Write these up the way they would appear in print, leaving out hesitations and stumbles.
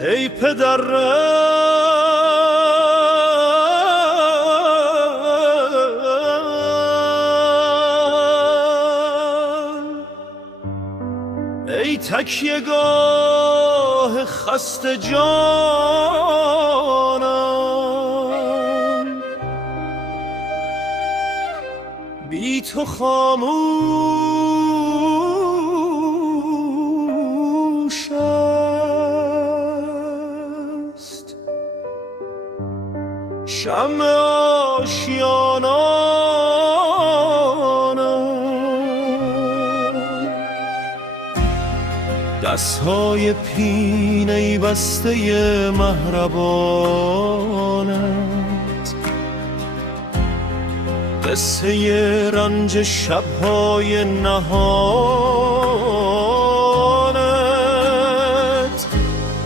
ای پدر ای تکیه گاه خسته جانم، بی تو خاموش است شمع آشیانانم، دستهای پینه‌ای بسته مهربانت، قصه رنج شب‌های نهانت،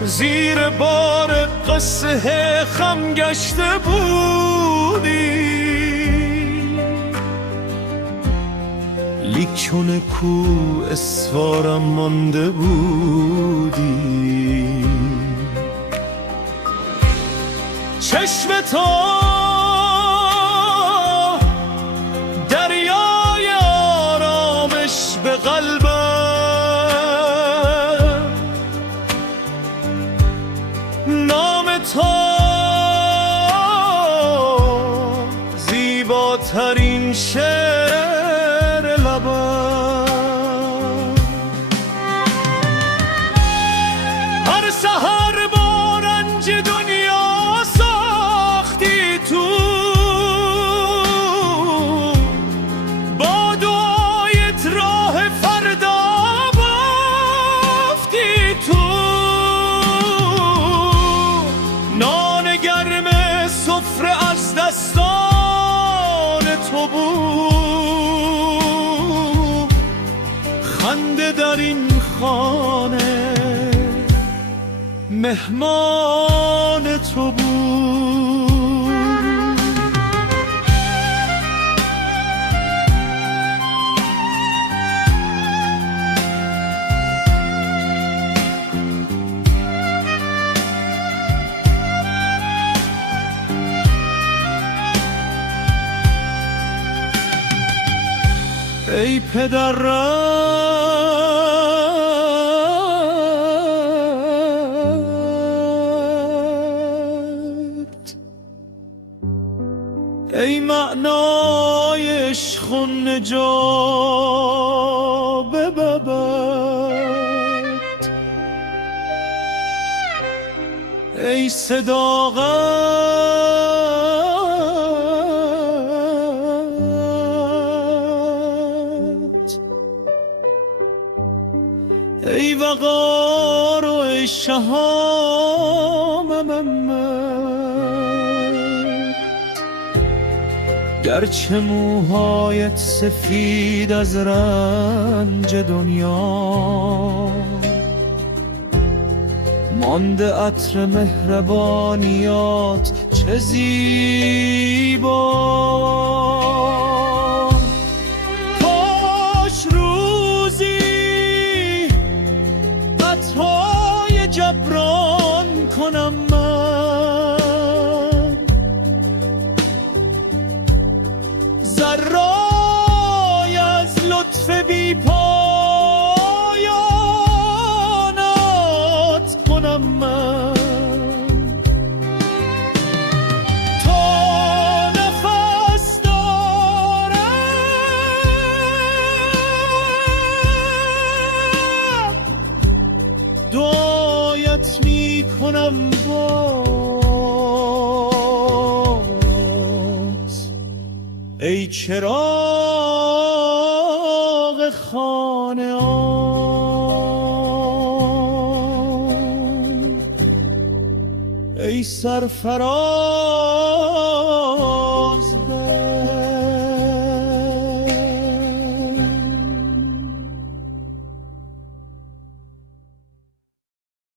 زیر بار قصه خم گشته بودی، لیکن کو اسوارم مانده بودی. چشم تو دریای آرامش به قلبم، نام تو زیباترین شعر لبم، هر سحر با رنج دنیا ساختی تو، با دعایت راه فردا بافتی تو، نان گرم سفره از دستان تو بود، خنده در این خانه مهمان تو بود. ای پدر ای معنای عشق و نجاب ببد، ای صداقت، ای وقار و ای شهامت، گرچه موهایت سفید از رنج دنیا، مانده عطر مهربانیات چه زیبا. کاش روزی عطای جبران کنم من، ذره‌ای از لطف بی پایانت کنم من، تا نفس دارم دعایت می کنم باز، ای چراغ خانه ای سرفراز